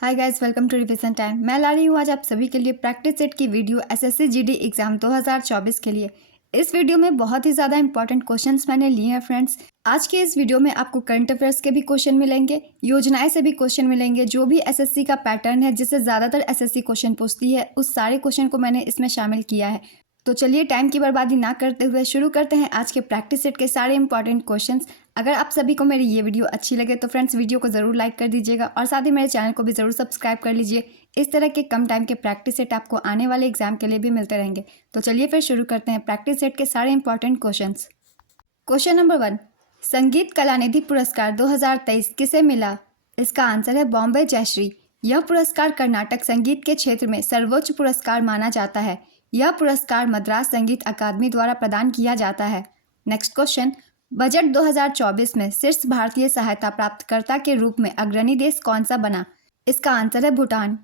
Hi guys, welcome to revision time. मैं ला रही हूँ आज आप सभी के लिए प्रैक्टिस सेट की वीडियो एसएससी जीडी एग्जाम 2024 के लिए। इस वीडियो में बहुत ही ज़्यादा इंपॉर्टेंट क्वेश्चंस मैंने लिए हैं फ्रेंड्स। आज के इस वीडियो में आपको करंट अफेयर्स के भी क्वेश्चन मिलेंगे, योजनाएं से भी क्वेश्चन मिलेंगे। जो भी एसएससी का पैटर्न है जिससे ज़्यादातर एसएससी क्वेश्चन पूछती है, उस सारे क्वेश्चन को मैंने इसमें शामिल किया है। तो चलिए टाइम की बर्बादी ना करते हुए शुरू करते हैं आज के प्रैक्टिस सेट के सारे इंपॉर्टेंट क्वेश्चंस। अगर आप सभी को मेरी ये वीडियो अच्छी लगे तो फ्रेंड्स वीडियो को ज़रूर लाइक कर दीजिएगा और साथ ही मेरे चैनल को भी ज़रूर सब्सक्राइब कर लीजिए। इस तरह के कम टाइम के प्रैक्टिस सेट आपको आने वाले एग्जाम के लिए भी मिलते रहेंगे। तो चलिए फिर शुरू करते हैं प्रैक्टिस सेट के सारे इंपॉर्टेंट क्वेश्चंस। क्वेश्चन नंबर 1, संगीत कलानिधि पुरस्कार 2023 किसे मिला? इसका आंसर है बॉम्बे जयश्री। यह पुरस्कार कर्नाटक संगीत के क्षेत्र में सर्वोच्च पुरस्कार माना जाता है। यह पुरस्कार मद्रास संगीत अकादमी द्वारा प्रदान किया जाता है। नेक्स्ट क्वेश्चन, बजट 2024 में शीर्ष भारतीय सहायता प्राप्तकर्ता के रूप में अग्रणी देश कौन सा बना? इसका आंसर है भूटान।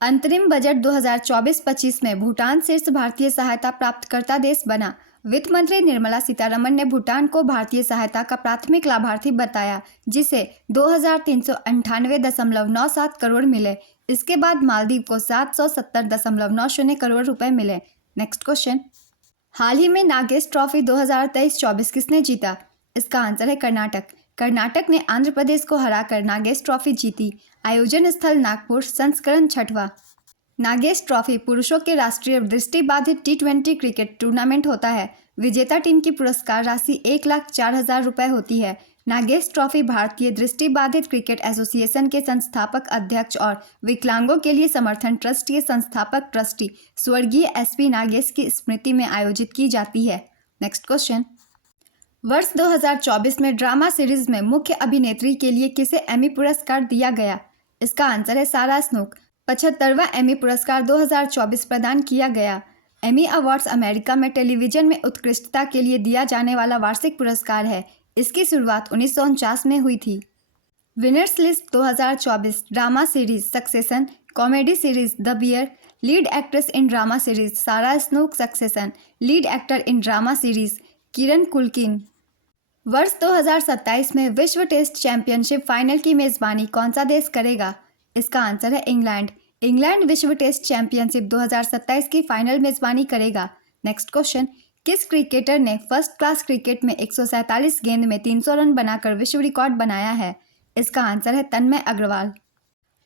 अंतरिम बजट 2024-25 में भूटान शीर्ष भारतीय सहायता प्राप्तकर्ता देश बना। वित्त मंत्री निर्मला सीतारमण ने भूटान को भारतीय सहायता का प्राथमिक लाभार्थी बताया, जिसे 2398.97 करोड़ मिले। इसके बाद मालदीव को 770.90 करोड़ रुपए मिले। नेक्स्ट क्वेश्चन, हाल ही में नागेश ट्रॉफी 2023-24 किसने जीता? इसका आंसर है कर्नाटक। कर्नाटक ने आंध्र प्रदेश को हराकर नागेश ट्रॉफी जीती। आयोजन स्थल नागपुर, संस्करण 6वां। नागेश ट्रॉफी पुरुषों के राष्ट्रीय दृष्टिबाधित T20 क्रिकेट टूर्नामेंट होता है। विजेता टीम की पुरस्कार राशि 1,04,000 रुपये होती है। नागेश ट्रॉफी भारतीय दृष्टिबाधित क्रिकेट एसोसिएशन के संस्थापक अध्यक्ष और विकलांगों के लिए समर्थन ट्रस्ट के संस्थापक ट्रस्टी स्वर्गीय SP नागेश की स्मृति में आयोजित की जाती है। नेक्स्ट क्वेश्चन, वर्ष 2024 में ड्रामा सीरीज में मुख्य अभिनेत्री के लिए किसे एमी पुरस्कार दिया गया? इसका आंसर है सारा स्नोक। 75वां एमी पुरस्कार 2024 प्रदान किया गया। एमी अवार्ड्स अमेरिका में टेलीविजन में उत्कृष्टता के लिए दिया जाने वाला वार्षिक पुरस्कार है। इसकी शुरुआत 1949 में हुई थी। Winners list 2024 drama series Succession, comedy series the Bear, lead actress in drama series Sarah Snook Succession, lead actor in drama series Kieran Culkin. वर्ष 2027 में विश्व टेस्ट चैंपियनशिप फाइनल की मेजबानी कौन सा देश करेगा? इसका आंसर है इंग्लैंड। इंग्लैंड विश्व टेस्ट चैंपियनशिप 2027 की फाइनल मेजबानी करेगा। नेक्स्ट क्वेश्चन, किस क्रिकेटर ने फर्स्ट क्लास क्रिकेट में 147 गेंद में 300 रन बनाकर विश्व रिकॉर्ड बनाया है? इसका आंसर है तन्मय अग्रवाल।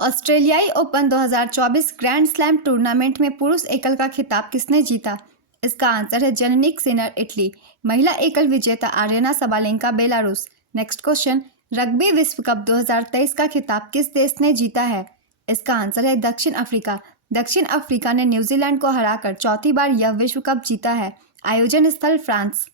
ऑस्ट्रेलियाई ओपन 2024 ग्रैंड स्लैम टूर्नामेंट में पुरुष एकल का खिताब किसने जीता? इसका आंसर है जेनिक सिनर इटली। महिला एकल विजेता Aryana Sabalenka Belarus. Next question, rugby विश्व कप 2023 का खिताब किस देश ने जीता है? इसका आंसर है दक्षिण अफ्रीका। दक्षिण अफ्रीका ने न्यूजीलैंड को हराकर चौथी बार यह विश्व कप जीता है। आयोजन स्थल फ्रांस।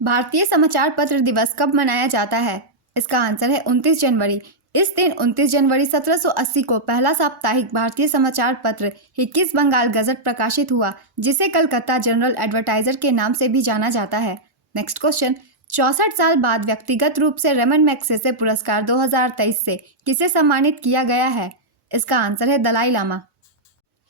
भारतीय समाचार पत्र दिवस कब मनाया जाता है? इसका आंसर है 29 जनवरी। इस दिन 29 जनवरी 1780 को पहला साप्ताहिक भारतीय समाचार पत्र हिक्किस बंगाल गजट प्रकाशित हुआ, जिसे कलकत्ता जनरल एडवर्टाइजर के नाम से भी जाना जाता है। नेक्स्ट क्वेश्चन, 64 साल बाद व्यक्तिगत रूप से रेमन मैग्सेसे पुरस्कार 2023 से किसे सम्मानित किया गया है? इसका आंसर है दलाई लामा।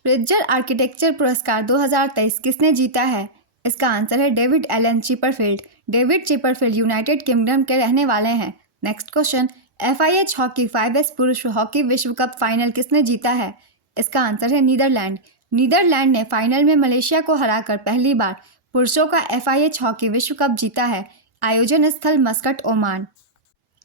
प्रिट्जर आर्किटेक्चर पुरस्कार 2023 किसने जीता है? इसका आंसर है David Alan Chipperfield. David Chipperfield United Kingdom के रहने वाले हैं। Next question, FIH hockey 5S पुरुष हॉकी विश्व कप फाइनल किसने जीता है? इसका आंसर है नीदरलैंड। नीदरलैंड ने फाइनल में मलेशिया को हराकर पहली बार पुरुषों का FIH हॉकी विश्व कप जीता है। आयोजन स्थल मस्कट, ओमान।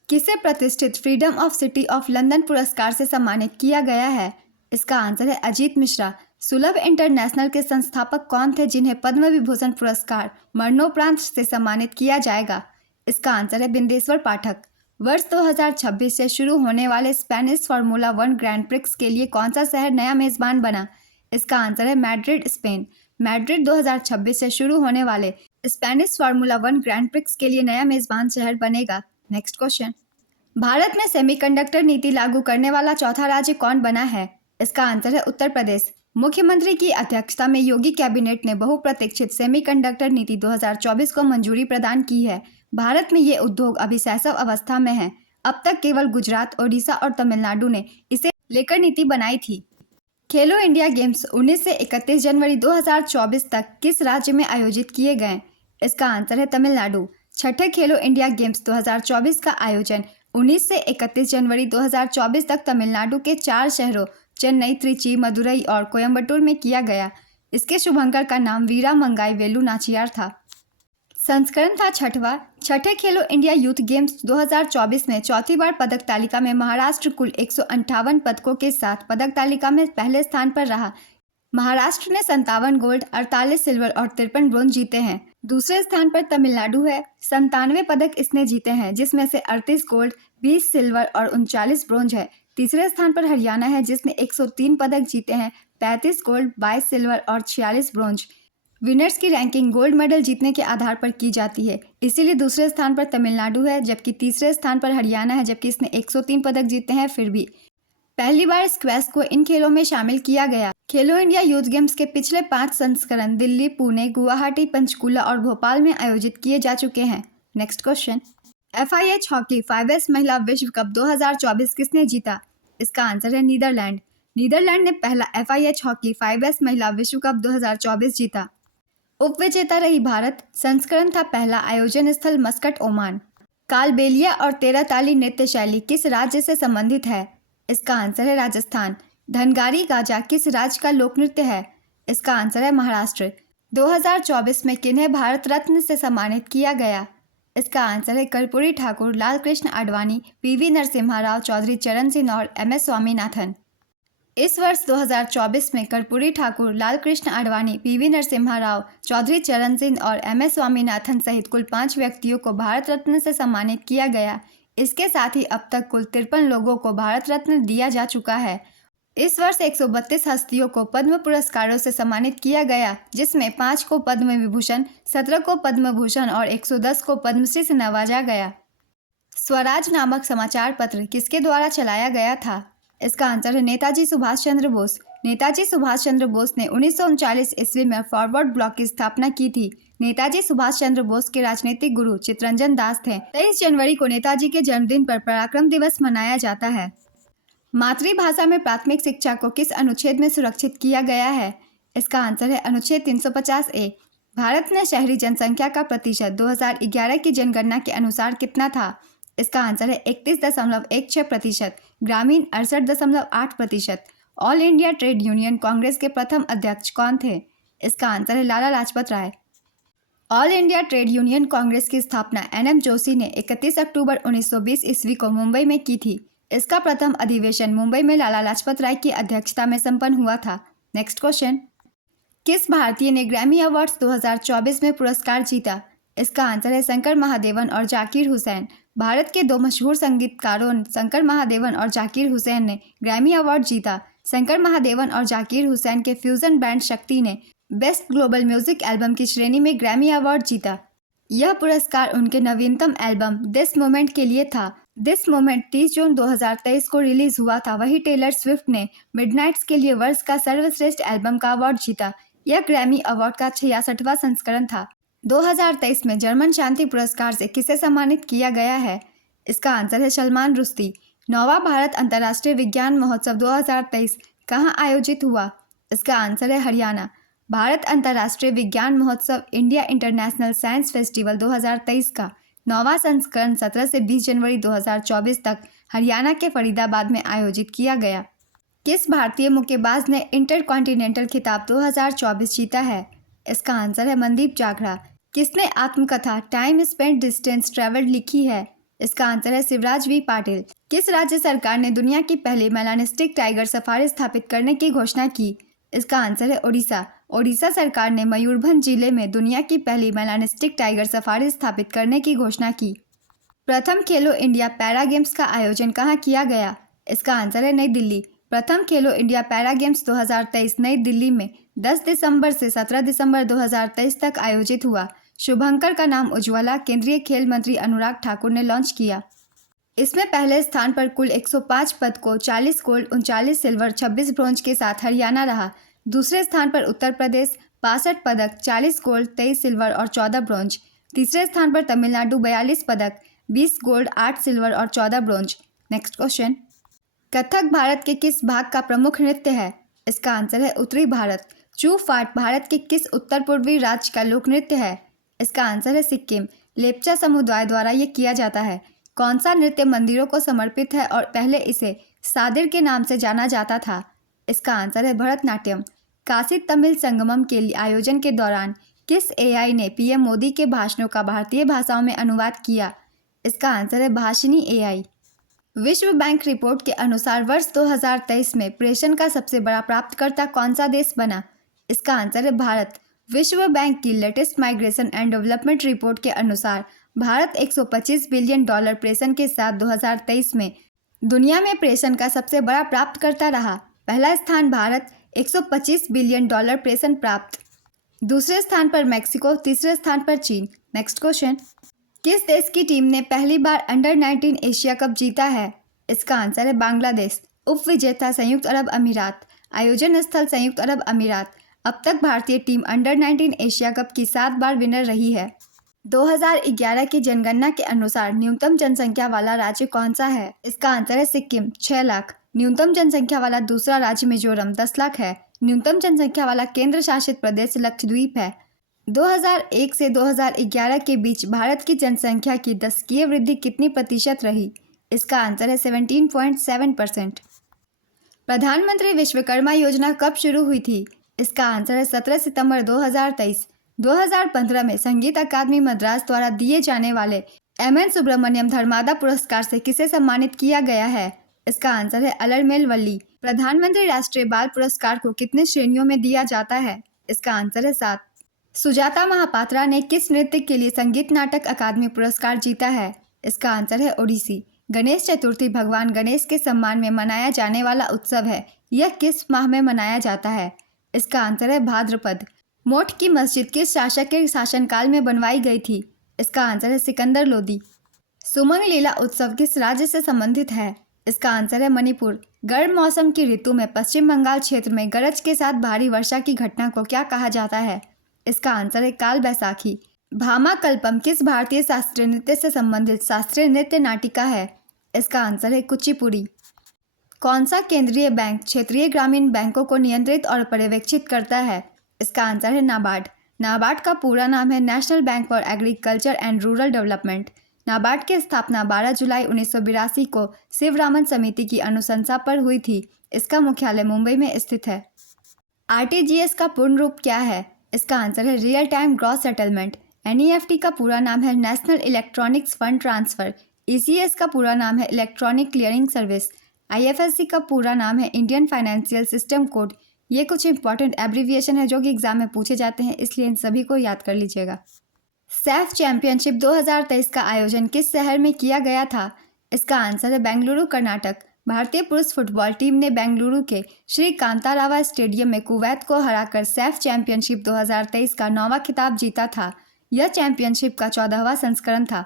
किसे प्रतिष्ठित freedom of city of London पुरस्कार से सम्मानित किया गया है? इसका आंसर है अजीत मिश्रा। सुलभ इंटरनेशनल के संस्थापक कौन थे जिन्हें पद्म विभूषण पुरस्कार मरणोपरांत से सम्मानित किया जाएगा? इसका आंसर है बिंदेश्वर पाठक। वर्ष 2026 से शुरू होने वाले स्पेनिश फार्मूला 1 ग्रैंड प्रिक्स के लिए कौन सा शहर नया मेजबान बना? इसका आंसर है मैड्रिड, स्पेन। मैड्रिड 2026 से शुरू होने वाले स्पेनिश फार्मूला 1 ग्रैंड प्रिक्स के लिए नया मेजबान शहर बनेगा। नेक्स्ट क्वेश्चन, भारत में सेमीकंडक्टर नीति लागू करने वाला चौथा राज्य कौन बना है? इसका आंसर है उत्तर प्रदेश। मुख्यमंत्री की अध्यक्षता में योगी कैबिनेट ने बहुप्रतीक्षित सेमीकंडक्टर नीति 2024 को मंजूरी प्रदान की है। भारत में ये उद्योग अभी शैशव अवस्था में है। अब तक केवल गुजरात, ओडिशा और तमिलनाडु ने इसे लेकर नीति बनाई थी। खेलो इंडिया गेम्स 19 से 31 जनवरी 2024 तक किस राज्य में आयोजित किए गए? इसका आंसर है तमिलनाडु। छठे खेलो इंडिया गेम्स 2024 का आयोजन 19 से 31 जनवरी 2024 तक तमिलनाडु के 4 शहरों चेन्नई, त्रिची, मदुरई और कोयम्बटूर में किया गया। इसके शुभंकर का नाम वीरा मंगाई वेलु नाचियार था। संस्करण था छठवां। छठे खेलो इंडिया यूथ गेम्स 2024 में चौथी बार पदक तालिका में महाराष्ट्र कुल 158 पदकों के साथ पदक तालिका में पहले स्थान पर रहा। महाराष्ट्र ने 57 गोल्ड, 48 सिल्वर और 53 ब्रोंज जीते हैं। दूसरे स्थान पर तमिलनाडु है। 97 पदक इसने जीते हैं, जिसमें से 38 गोल्ड, 20 सिल्वर और 39 ब्रोंज है। तीसरे स्थान पर हरियाणा है, जिसने 103 पदक जीते हैं, 35 गोल्ड, 22 सिल्वर और 46 ब्रोंज। विनर्स की रैंकिंग गोल्ड मेडल जीतने के आधार पर की जाती है, इसीलिए दूसरे स्थान पर तमिलनाडु है, जबकि तीसरे स्थान पर हरियाणा है, जबकि इसने 103 पदक जीते हैं। फिर भी पहली बार स्क्वैश को इन खेलों में शामिल किया गया। खेलो इंडिया यूथ गेम्स के पिछले 5 संस्करण दिल्ली, पुणे, गुवाहाटी, पंचकुला और भोपाल में आयोजित किए जा चुके हैं। Next question, FIH hockey 5S महिला विश्व कप 2024 किसने जीता? इसका आंसर है नीदरलैंड। नीदरलैंड ने पहला FIH हॉकी 5S महिला विश्व कप 2024 जीता। उपविजेता रही भारत। संस्करण था पहला। आयोजन स्थल मस्कट, ओमान। कालबेलिया और 13 ताली नृत्य शैली किस राज्य से संबंधित है? इसका आंसर है राजस्थान। धनगारी गाजा किस राज्य का लोक नृत्य है? इसका आंसर है महाराष्ट्र। 2024 में किन्हें भारत रत्न से सम्मानित किया गया? इसका आंसर है कर्पूरी ठाकुर, लाल कृष्ण आडवाणी, PV नरसिम्हा राव, चौधरी चरण सिंह और MS स्वामीनाथन। इस वर्ष 2024 में कर्पूरी ठाकुर, लाल कृष्ण आडवाणी, PV नरसिम्हा राव, चौधरी चरण सिंह और MS स्वामीनाथन सहित कुल 5 व्यक्तियों को भारत रत्न से सम्मानित किया गया। इसके साथ ही अब तक कुल 53 लोगों को भारत रत्न दिया जा चुका है। इस वर्ष 132 हस्तियों को पद्म पुरस्कारों से सम्मानित किया गया, जिसमें 5 को पद्म विभूषण, 17 को पद्म भूषण और 110 को पद्मश्री से नवाजा गया। स्वराज नामक समाचार पत्र किसके द्वारा चलाया गया था? इसका आंसर है नेताजी सुभाष चंद्र बोस। नेताजी सुभाष चंद्र बोस ने 1939 ईस्वी में फॉरवर्ड ब्लॉक की स्थापना की थी। नेताजी सुभाष चंद्र बोस के राजनीतिक गुरु चित्तरंजन दास थे। 23 जनवरी को नेताजी के जन्मदिन पर पराक्रम दिवस मनाया जाता है। मातृभाषा में प्राथमिक शिक्षा को किस अनुच्छेद में सुरक्षित किया गया है? इसका आंसर है अनुच्छेद 350A। भारत में शहरी जनसंख्या का प्रतिशत 2011 की जनगणना के अनुसार कितना था? इसका आंसर है 31.16%, ग्रामीण 68.8%। All India Trade Union Congress के प्रथम अध्यक्ष कौन थे? इसका आंसर है Lala Lajpat Rai. All India Trade Union Congress की स्थापना NM जोशी ने 31 अक्टूबर 1920 ईस्वी को मुंबई में की थी। इसका प्रथम अधिवेशन मुंबई में लाला लाजपत राय की अध्यक्षता में संपन्न हुआ था। नेक्स्ट क्वेश्चन, किस भारतीय ने ग्रैमी अवार्ड्स 2024 में पुरस्कार जीता? इसका आंसर है शंकर महादेवन और जाकिर हुसैन। भारत के 2 मशहूर संगीतकारों शंकर महादेवन और जाकिर हुसैन ने ग्रैमी अवार्ड जीता। शंकर महादेवन और जाकिर हुसैन के फ्यूजन बैंड शक्ति ने बेस्ट ग्लोबल म्यूजिक एल्बम की श्रेणी में ग्रैमी अवार्ड जीता। यह पुरस्कार उनके नवीनतम एल्बम दिस मोमेंट के लिए था। दिस मोमेंट 30 जून 2023 को रिलीज हुआ था। वही टेलर स्विफ्ट ने मिडनाइट्स के लिए वर्ष का सर्वश्रेष्ठ एल्बम का अवार्ड जीता। यह ग्रैमी अवार्ड का 66वां संस्करण था। 2023 में जर्मन शांति पुरस्कार से किसे सम्मानित किया गया है? इसका आंसर है सलमान रुश्दी। 9वां भारत अंतर्राष्ट्रीय विज्ञान महोत्सव 2023 कहाँ आयोजित हुआ? इसका आंसर है हरियाणा। भारत अंतर्राष्ट्रीय विज्ञान महोत्सव इंडिया इंटरनेशनल साइंस फेस्टिवल 2023 का 9वां संस्करण 17 से 20 जनवरी 2024 तक हरियाणा के फरीदाबाद में आयोजित किया गया। किस भारतीय मुक्केबाज ने इंटरकॉन्टिनेंटल खिताब 2024 जीता है? इसका आंसर है मनदीप जाखड़ा। किसने आत्मकथा टाइम स्पेंट डिस्टेंस ट्रेवल्ड लिखी है? इसका आंसर है शिवराज वी पाटिल। किस राज्य सरकार ने दुनिया की पहली मेलानिस्टिक टाइगर सफारी स्थापित करने की घोषणा की? इसका आंसर है ओडिशा। ओडिशा सरकार ने मयूरभंज जिले में दुनिया की पहली मेलानिस्टिक टाइगर सफारी स्थापित करने की घोषणा की। प्रथम खेलो इंडिया पैरा गेम्स का आयोजन कहाँ किया गया? इसका आंसर है नई दिल्ली। प्रथम खेलो इंडिया पैरा गेम्स 2023 नई दिल्ली में 10 दिसंबर से 17 दिसंबर 2023 तक आयोजित हुआ। शुभंकर का नाम उज्ज्वला केंद्रीय खेल मंत्री अनुराग ठाकुर ने लॉन्च किया। इसमें पहले स्थान पर कुल 105 पदकों 40 गोल्ड, 39 सिल्वर, 26 ब्रोंज के साथ हरियाणा रहा। दूसरे स्थान पर उत्तर प्रदेश 62 पदक, 40 गोल्ड, 23 सिल्वर और 14 ब्रोंज। तीसरे स्थान पर तमिलनाडु 42 पदक, 20 गोल्ड, 8 सिल्वर और 14 bronze. Next question, Kathak Bharat के किस भाग का प्रमुख नृत्य है? इसका आंसर है उत्तरी भारत। चू फाट भारत के किस उत्तर पूर्वी राज्य का लोक नृत्य है? इसका आंसर है सिक्किम। लेप्चा समुदाय द्वारा ये किया जाता है। कौन सा नृत्य मंदिरों को समर्पित है और पहले इसे सादिर के नाम से जाना जाता था? इसका आंसर है भरतनाट्यम। काशी तमिल संगमम के लिए आयोजन के दौरान किस एआई ने पीएम मोदी के भाषणों का भारतीय भाषाओं में अनुवाद किया? इसका आंसर है भाषिनी एआई। विश्व बैंक रिपोर्ट के अनुसार वर्ष 2023 में प्रेषण का सबसे बड़ा प्राप्तकर्ता कौन सा देश बना? इसका आंसर है भारत। विश्व बैंक की latest migration and development report के अनुसार भारत 125 बिलियन डॉलर प्रेषण के साथ 2023 में दुनिया में प्रेषण का सबसे बड़ा प्राप्तकर्ता रहा। पहला स्थान भारत, 125 बिलियन डॉलर प्रेषण प्राप्त। दूसरे स्थान पर मैक्सिको, तीसरे स्थान पर चीन। नेक्स्ट क्वेश्चन, किस देश की टीम ने पहली बार अंडर 19 एशिया कप जीता है? इसका आंसर है बांग्लादेश। उप विजेता संयुक्त अरब अमीरात। आयोजन स्थल संयुक्त अरब अमीरात। अब तक भारतीय टीम अंडर 19 एशिया कप की 7 बार विनर रही है। 2011 की जनगणना के अनुसार न्यूनतम जनसंख्या वाला राज्य कौन सा है? इसका आंसर है सिक्किम, 6 लाख। न्यूनतम जनसंख्या वाला दूसरा राज्य मिजोरम, 10 लाख है। न्यूनतम जनसंख्या वाला केंद्र शासित प्रदेश लक्षद्वीप है। 2001 से 2011 के बीच भारत की जनसंख्या की दशकीय वृद्धि कितनी प्रतिशत रही? इसका आंसर है 17.7%। प्रधानमंत्री विश्वकर्मा योजना कब शुरू हुई थी? इसका आंसर है 17 सितंबर 2023। 2015 में संगीत अकादमी मद्रास द्वारा दिए जाने वाले एमएन सुब्रमण्यम धर्मादा पुरस्कार से किसे सम्मानित किया गया है? इसका आंसर है अलरमेल वल्ली। प्रधानमंत्री राष्ट्रीय बाल पुरस्कार को कितने श्रेणियों में दिया जाता है? इसका आंसर है 7। सुजाता महापात्रा ने किस नृत्य के लिए संगीत नाटक अकादमी पुरस्कार जीता है? इसका आंसर है ओडिसी। गणेश चतुर्थी भगवान गणेश के सम्मान में मनाया जाने वाला उत्सव है। यह किस माह में मनाया जाता है? इसका आंसर है भाद्रपद। मोठ की मस्जिद किस शासक के शासनकाल में बनवाई गई थी? इसका आंसर है सिकंदर लोदी। सुमंग लीला उत्सव किस राज्य से संबंधित है? इसका आंसर है मणिपुर। गर्म मौसम की ऋतु में पश्चिम बंगाल क्षेत्र में गरज के साथ भारी वर्षा की घटना को क्या कहा जाता है? इसका आंसर है काल बैसाखी। भामा कल्पम किस भारतीय शास्त्रीय नृत्य से संबंधित शास्त्रीय नृत्य नाटिका है? इसका आंसर है कुचिपुड़ी। कौन सा केंद्रीय बैंक क्षेत्रीय ग्रामीण बैंकों को नियंत्रित और पर्यवेक्षित करता है? इसका आंसर है नाबार्ड। नाबार्ड का पूरा नाम है national bank for agriculture and rural development. NABARD की स्थापना 12 जुलाई 1982 को शिवरामन समिति की अनुशंसा पर हुई थी। इसका मुख्यालय मुंबई में स्थित है। आरटीजीएस का पूर्ण रूप क्या है? इसका आंसर है real time gross settlement. NEFT का पूरा नाम है national electronics fund transfer. ECS का पूरा नाम है इलेक्ट्रॉनिक क्लियरिंग सर्विस। आईएफएससी का पूरा नाम है इंडियन फाइनेंशियल सिस्टम कोड। ये कुछ इंपॉर्टेंट एब्रीविएशन है जो कि एग्जाम में पूछे जाते हैं, इसलिए इन सभी को याद कर लीजिएगा। सैफ चैंपियनशिप 2023 का आयोजन किस शहर में किया गया था? इसका आंसर है बेंगलुरु, कर्नाटक। भारतीय पुरुष फुटबॉल टीम ने बेंगलुरु के श्री कांतारावा स्टेडियम में कुवैत को हराकर सैफ चैंपियनशिप 2023 का 9वां खिताब जीता था। यह चैंपियनशिप का 14वां संस्करण था।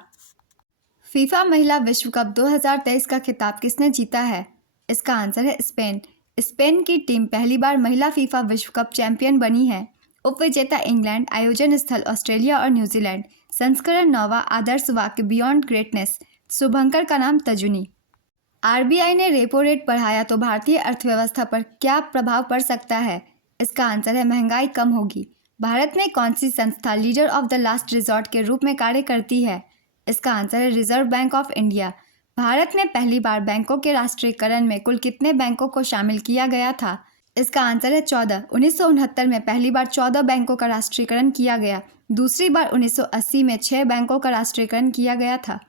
फीफा महिला विश्व कप 2023 का खिताब किसने जीता है? इसका आंसर है स्पेन। स्पेन की टीम पहली बार महिला फीफा विश्व कप चैंपियन बनी है। उपविजेता इंग्लैंड। आयोजन स्थल ऑस्ट्रेलिया और न्यूजीलैंड। संस्करण 9वां। आदर्श वाक्य बियॉन्ड ग्रेटनेस। शुभंकर का नाम तजुनी। आरबीआई ने रेपो रेट बढ़ाया तो भारतीय अर्थव्यवस्था पर क्या प्रभाव पड़ सकता है? इसका आंसर है महंगाई कम होगी। भारत में कौन सी संस्था leader of the last resort के रूप में कार्य करती है? इसका आंसर है reserve bank of India. Bharat में पहली बार बैंकों के राष्ट्रीयकरण में कुल कितने बैंकों को शामिल किया गया था? इसका आंसर है 14। 1969 में पहली बार 14 बैंकों का राष्ट्रीयकरण किया गया। दूसरी बार 1980 में 6 बैंकों का राष्ट्रीयकरण किया गया था।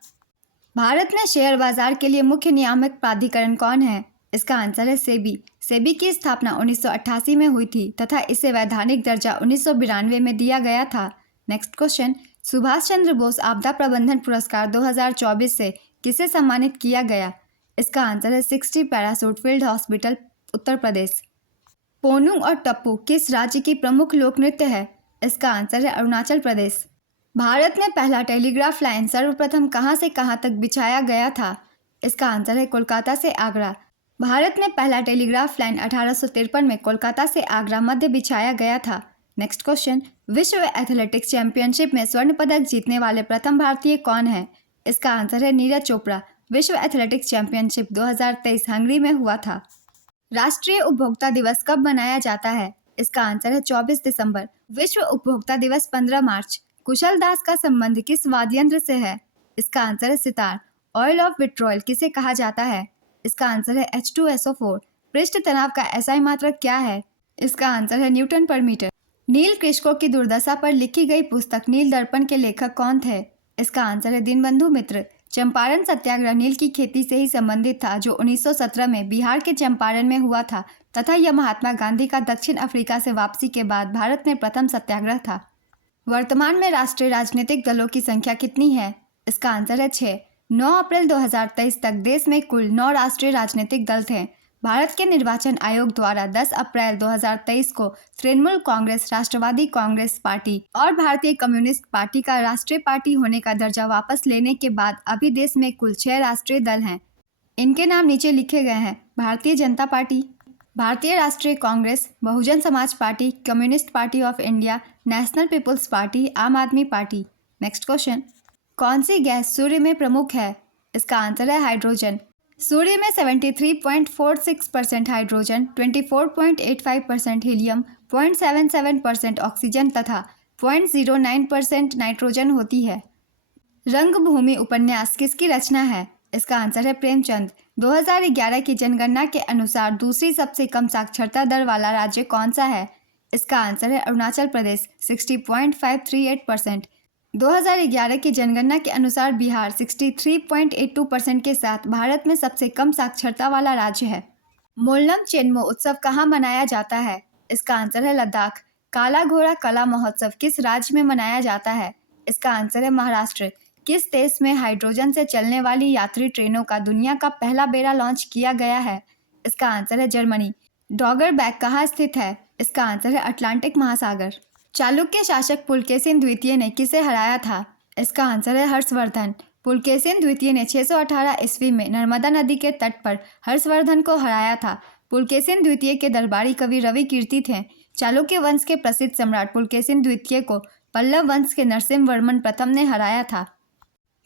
भारत में शेयर बाजार के लिए मुख्य नियामक प्राधिकरण कौन है? इसका आंसर है सेबी। सेबी की स्थापना 1988 में हुई थी तथा इसे वैधानिक दर्जा 1992 में दिया गया था। नेक्स्ट क्वेश्चन, सुभाष चंद्र बोस आपदा प्रबंधन पुरस्कार 2024 से किसे सम्मानित किया गया? इसका आंसर है 60 parachute field hospital, Uttar Pradesh. Ponung और टप्पू किस राज्य की प्रमुख लोक नृत्य है? इसका आंसर है अरुणाचल प्रदेश। भारत में पहला टेलीग्राफ लाइन सर्वप्रथम कहां से कहां तक बिछाया गया था? इसका आंसर है कोलकाता से आगरा। भारत में पहला टेलीग्राफ लाइन 1853 में कोलकाता से आगरा मध्य बिछाया गया था। नेक्स्ट क्वेश्चन, विश्व एथलेटिक्स चैंपियनशिप में स्वर्ण पदक जीतने वाले प्रथम भारतीय कौन है? इसका आंसर है नीरज चोपड़ा। विश्व एथलेटिक्स चैंपियनशिप 2023 हंगरी में हुआ था। राष्ट्रीय उपभोक्ता दिवस कब मनाया जाता है? इसका आंसर है 24 दिसंबर। विश्व उपभोक्ता दिवस 15 मार्च। कुशल दास का संबंध किस वाद्य यंत्र से है? इसका आंसर है सितार। ऑयल ऑफ विट्रॉयल किसे कहा जाता है? इसका आंसर है H2SO4। पृष्ठ तनाव का SI मात्रक क्या है? इसका आंसर है न्यूटन पर मीटर। नील कृषकों की दुर्दशा पर लिखी गई पुस्तक नील दर्पण के लेखक कौन थे? इसका आंसर है दीनबंधु मित्र। चंपारण सत्याग्रह नील की खेती से ही संबंधित था, जो 1917 में बिहार के चंपारण में हुआ था तथा यह महात्मा गांधी का दक्षिण अफ्रीका से वापसी के बाद भारत में प्रथम सत्याग्रह था। वर्तमान में राष्ट्रीय राजनीतिक दलों की संख्या कितनी है? इसका आंसर है 6। 9 अप्रैल 2023 तक देश में कुल 9 राष्ट्रीय राजनीतिक दल थे। भारत के निर्वाचन आयोग द्वारा 10 अप्रैल 2023 को तृणमूल कांग्रेस, राष्ट्रवादी कांग्रेस पार्टी और भारतीय कम्युनिस्ट पार्टी का राष्ट्रीय पार्टी होने का दर्जा वापस लेने के बाद अभी देश में कुल 6 राष्ट्रीय दल हैं। इनके नाम नीचे लिखे गए हैं। भारतीय जनता पार्टी, भारतीय राष्ट्रीय Congress, Bahujan Samaj Party, Communist Party of India, National People's Party, Aam Aadmi party. Next question, कौन सी गैस सूर्य में प्रमुख है? इसका आंसर है हाइड्रोजन। सूर्य में 73.46% हाइड्रोजन, 24.85% हीलियम, 0.77% ऑक्सीजन तथा 0.09% नाइट्रोजन होती है। रंगभूमि उपन्यास किसकी रचना है? इसका आंसर है प्रेमचंद। 2011 की जनगणना के अनुसार दूसरी सबसे कम साक्षरता दर वाला राज्य कौन सा है? इसका आंसर है अरुणाचल प्रदेश, 60.538%। 2011 की जनगणना के अनुसार बिहार 63.82% के साथ भारत में सबसे कम साक्षरता वाला राज्य है। मोलम चेन्मो उत्सव कहाँ मनाया जाता है? इसका आंसर है लद्दाख। काला घोड़ा कला महोत्सव किस राज्य में मनाया जाता है? इसका आंसर है महाराष्ट्र। किस देश में हाइड्रोजन से चलने वाली यात्री ट्रेनों का दुनिया का पहला बेड़ा लॉन्च किया गया है? इसका आंसर है जर्मनी। डॉगर बैग कहाँ स्थित है? इसका आंसर है अटलांटिक महासागर। चालुक्य शासक पुलकेशिन द्वितीय ने किसे हराया था? इसका आंसर है हर्षवर्धन। पुलकेशिन द्वितीय ने 618 ईस्वी में नर्मदा नदी के तट पर हर्षवर्धन को हराया था। पुलकेशिन द्वितीय के दरबारी कवि रवि कीर्ति थे। चालुक्य वंश के प्रसिद्ध सम्राट पुलकेशिन द्वितीय को पल्लव वंश के नरसिंहवर्मन प्रथम ने हराया था।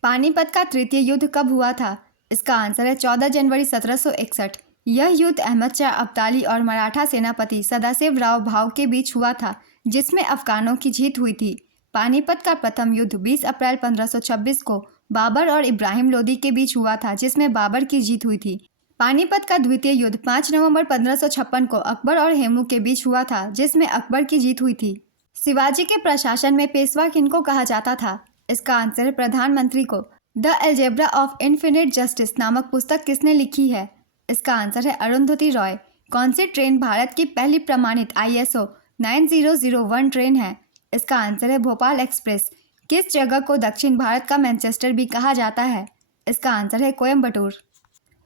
पानीपत का तृतीय युद्ध कब हुआ था? इसका आंसर है 14 जनवरी 1761। यह युद्ध अहमद शाह अब्दाली और मराठा सेनापति सदाशिव राव भाऊ के बीच हुआ था, जिसमें अफगानों की जीत हुई थी। पानीपत का प्रथम युद्ध 20 अप्रैल 1526 को बाबर और इब्राहिम लोदी के बीच हुआ था, जिसमें बाबर की जीत हुई थी। पानीपत का द्वितीय युद्ध 5 नवंबर 1556 को अकबर और हेमू के बीच हुआ था, जिसमें अकबर की जीत हुई थी। शिवाजी के प्रशासन में पेशवा किनको कहा जाता था? इसका आंसर है प्रधानमंत्री को। The algebra of infinite justice नामक पुस्तक किसने लिखी है? इसका आंसर है अरुंधति रॉय। कौन सी ट्रेन भारत की पहली प्रमाणित ISO 9001 ट्रेन है? इसका आंसर है भोपाल एक्सप्रेस। किस जगह को दक्षिण भारत का मैनचेस्टर भी कहा जाता है? इसका आंसर है कोयम्बटूर।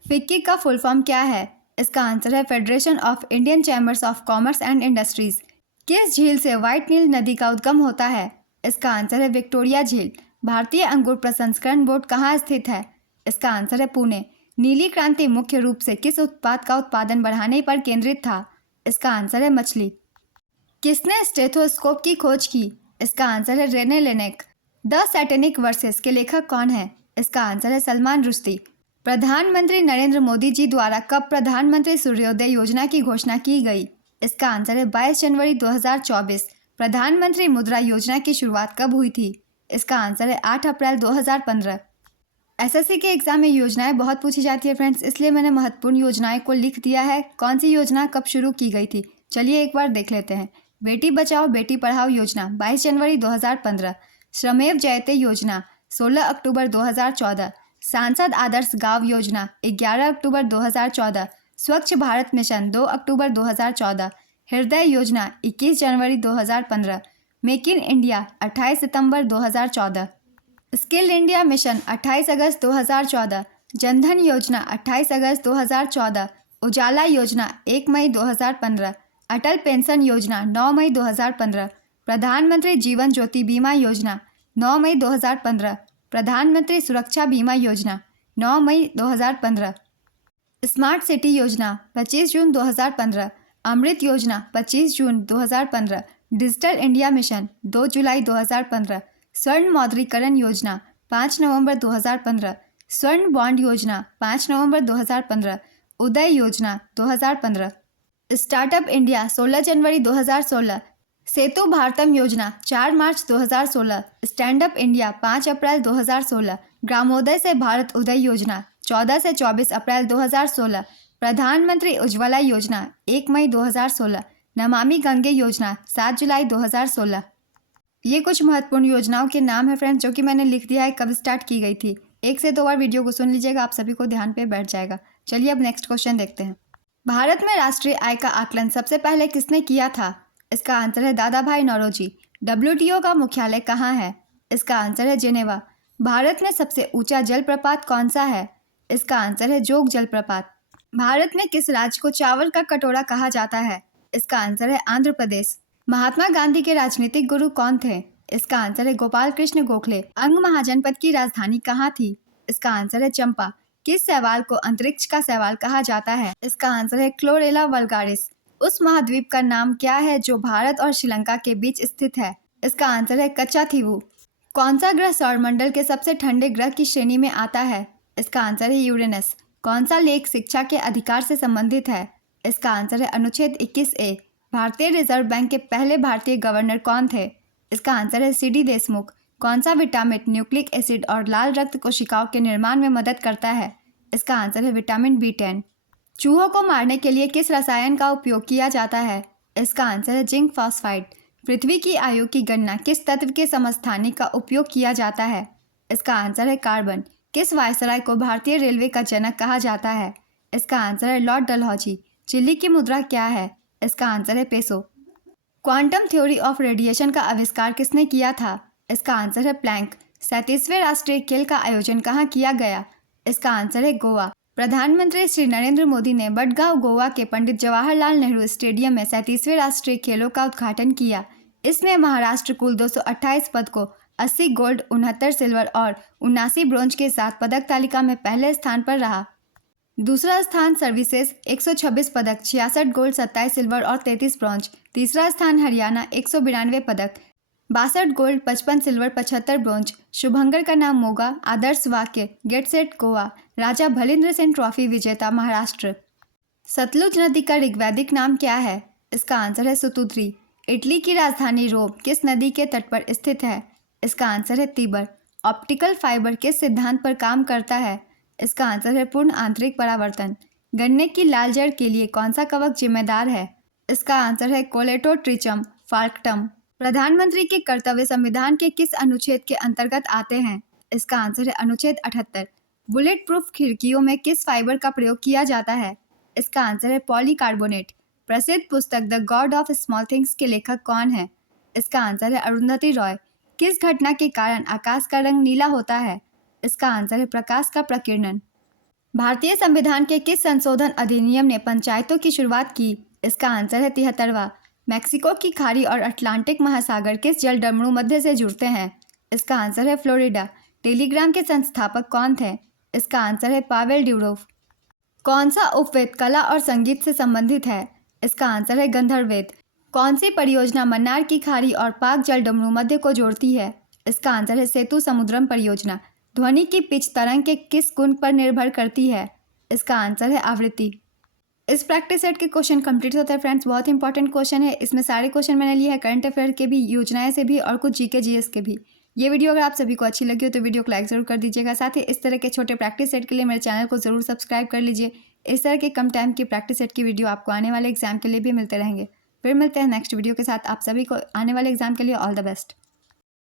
फिक्की का फुल फॉर्म क्या है? इसका आंसर है federation of Indian chambers of commerce and industries. किस झील से व्हाइट नील नदी का उद्गम होता है? इसका आंसर है विक्टोरिया झील। भारतीय अंगूर प्रसंस्करण बोर्ड कहाँ स्थित है? इसका आंसर है पुणे। नीली क्रांति मुख्य रूप से किस उत्पाद का उत्पादन बढ़ाने पर केंद्रित था? इसका आंसर है मछली। किसने स्टेथोस्कोप की खोज की? इसका आंसर है Rene Laennec. The Satanic Verses के लेखक कौन है? इसका आंसर है सलमान रुश्दी। प्रधानमंत्री नरेंद्र मोदी जी द्वारा कब प्रधानमंत्री सूर्योदय योजना की घोषणा की गई? इसका आंसर है 22 जनवरी 2024। प्रधानमंत्री मुद्रा योजना की शुरुआत कब हुई थी? इसका आंसर है 8 अप्रैल 2015। SSC के एग्जाम में योजनाएं बहुत पूछी जाती है फ्रेंड्स, इसलिए मैंने महत्वपूर्ण योजनाएं को लिख दिया है। कौन सी योजना कब शुरू की गई थी, चलिए एक बार देख लेते हैं। बेटी बचाओ बेटी पढ़ाओ योजना 22 जनवरी 2015। श्रमेव जयते योजना 16 अक्टूबर 2014। सांसद आदर्श गांव योजना 11 अक्टूबर 2014। स्वच्छ भारत मिशन 2 अक्टूबर 2014। हृदय योजना 21 जनवरी 2015। Make in India 28 September 2014। Skill India mission 28 अगस्त 2014। जनधन योजना 28 अगस्त 2014। उजाला योजना 1 मई 2015। अटल पेंशन योजना 9 मई 2015। प्रधानमंत्री जीवन ज्योति बीमा योजना 9 मई 2015। प्रधानमंत्री सुरक्षा बीमा योजना 9 मई 2015। स्मार्ट सिटी योजना 25 जून 2015। अमृत योजना 25 जून 2015। डिजिटल इंडिया मिशन 2 जुलाई 2015। स्वर्ण मौद्रीकरण योजना 5 नवंबर 2015। स्वर्ण बॉन्ड योजना 5 नवंबर 2015। उदय योजना 2015। स्टार्टअप इंडिया 16 जनवरी 2016। सेतु भारतम योजना 4 मार्च 2016, स्टैंड अप इंडिया 5 अप्रैल 2016, ग्रामोदय से भारत उदय योजना 14 से 24 अप्रैल 2016, प्रधानमंत्री उज्ज्वला योजना 1 मई 2016, नमामि गंगे योजना 7 जुलाई 2016। ये कुछ महत्वपूर्ण योजनाओं के नाम है फ्रेंड्स, जो कि मैंने लिख दिया है कब स्टार्ट की गई थी। 1 से 2 बार वीडियो को सुन लीजिएगा, आप सभी को ध्यान पे बैठ जाएगा। चलिए अब नेक्स्ट क्वेश्चन देखते हैं। भारत में राष्ट्रीय आय का आकलन सबसे पहले किसने किया था? इसका आंसर है दादा भाई नौरोजी। WTO का मुख्यालय कहाँ है? इसका आंसर है जेनेवा। भारत में सबसे ऊंचा जलप्रपात कौन सा है? इसका आंसर है जोग जलप्रपात। भारत में किस राज्य को चावल का कटोरा कहा जाता है? इसका आंसर है आंध्र प्रदेश। महात्मा गांधी के राजनीतिक गुरु कौन थे? इसका आंसर है गोपाल कृष्ण गोखले। अंग महाजनपद की राजधानी कहाँ थी? इसका आंसर है चंपा। किस शैवाल को अंतरिक्ष का शैवाल कहा जाता है? इसका आंसर है क्लोरेला वल्गारिस। उस महाद्वीप का नाम क्या है जो भारत और श्रीलंका के बीच स्थित है? इसका आंसर है कच्चाथीवू। कौन सा ग्रह सौरमंडल के सबसे ठंडे ग्रह की श्रेणी में आता है? इसका आंसर है यूरेनस। कौन सा लेख शिक्षा के अधिकार से संबंधित है? इसका आंसर है अनुच्छेद 21A। भारतीय रिजर्व बैंक के पहले भारतीय गवर्नर कौन थे? इसका आंसर है CD देशमुख। कौन सा विटामिन न्यूक्लिक एसिड और लाल रक्त कोशिकाओं के निर्माण में मदद करता है? इसका आंसर है विटामिन B10। चूहों को मारने के लिए किस रसायन का उपयोग किया जाता है? इसका आंसर है जिंक फॉस्फाइड। पृथ्वी की आयु की गणना किस तत्व के समस्थानिक का उपयोग किया जाता है? इसका आंसर है कार्बन। किस वायसराय को भारतीय रेलवे का जनक कहा जाता है? इसका आंसर है लॉर्ड डलहौजी। चिली की मुद्रा क्या है? इसका आंसर है peso. Quantum theory of radiation का आविष्कार किसने किया था? इसका आंसर है प्लैंक। 37वें राष्ट्रीय खेल का आयोजन कहाँ किया गया? इसका आंसर है गोवा। प्रधानमंत्री श्री नरेंद्र मोदी ने बडगांव गोवा के पंडित जवाहरलाल नेहरू स्टेडियम में 37वें राष्ट्रीय खेलों का उद्घाटन किया। इसमें महाराष्ट्र कुल 228 पद को 80 गोल्ड, 69 सिल्वर और 79 ब्रोंज के साथ पदक तालिका में पहले स्थान पर रहा। दूसरा स्थान सर्विसेज 126 पदक, 66 गोल्ड, 27 सिल्वर और 33 ब्रोंज। तीसरा स्थान हरियाणा 192 पदक, 62 गोल्ड, 55 सिल्वर, 75 ब्रोंज। शुभंकर का नाम मोगा, आदर्श वाक्य गेट सेट गोवा। राजा भलिंद्र सेन ट्रॉफी विजेता महाराष्ट्र। सतलुज नदी का ऋग्वैदिक नाम क्या है? इसका आंसर है सुतुद्री। इटली की राजधानी रोम किस नदी के तट पर स्थित है? इसका आंसर है तीबर। ऑप्टिकल फाइबर किस सिद्धांत पर काम करता है? इसका आंसर है पूर्ण आंतरिक परावर्तन। गन्ने की लाल जड़ के लिए कौन सा कवक जिम्मेदार है? इसका आंसर है कोलेटोट्रिचम फाल्कटम। प्रधानमंत्री के कर्तव्य संविधान के किस अनुच्छेद के अंतर्गत आते हैं? इसका आंसर है अनुच्छेद 78। बुलेट प्रूफ खिड़कियों में किस फाइबर का प्रयोग किया जाता है? इसका आंसर है पॉलीकार्बोनेट। प्रसिद्ध पुस्तक the God of small things के लेखक कौन है? इसका आंसर है अरुंधति रॉय। किस घटना के कारण आकाश का रंग नीला होता है? इसका आंसर है प्रकाश का प्रकीर्णन। भारतीय संविधान के किस संशोधन अधिनियम ने पंचायतों की शुरुआत की? इसका आंसर है 73वां। मैक्सिको की खाड़ी और अटलांटिक महासागर किस जलडमरू मध्य से जुड़ते हैं? इसका आंसर है फ्लोरिडा। टेलीग्राम के संस्थापक कौन थे? इसका आंसर है पावेल ड्यूरोव। कौन सा उपवेद कला और संगीत से संबंधित है? इसका आंसर है गंधर्ववेद। कौन सी परियोजना मन्नार की खाड़ी और पाक जलडमरू मध्य को जोड़ती है? इसका आंसर है सेतु समुद्रम परियोजना। ध्वनि की पिच तरंग के किस गुण पर निर्भर करती है? इसका आंसर है आवृत्ति। इस प्रैक्टिस सेट के क्वेश्चन कंप्लीट होता है फ्रेंड्स। बहुत इंपॉर्टेंट क्वेश्चन है। इसमें सारे क्वेश्चन मैंने लिए हैं करंट अफेयर के भी, योजनाएं से भी और कुछ जीके जीएस के भी। ये वीडियो अगर आप सभी को अच्छी लगी हो तो वीडियो को लाइक जरूर कर दीजिएगा। साथ ही इस तरह के छोटे प्रैक्टिस सेट के लिए मेरे चैनल को जरूर सब्सक्राइब कर लीजिए। इस तरह के कम टाइम की प्रैक्टिस सेट की वीडियो आपको आने वाले एग्जाम के लिए भी मिलते रहेंगे। फिर मिलते हैं नेक्स्ट वीडियो के साथ। आप सभी को आने वाले एग्जाम के लिए ऑल द बेस्ट।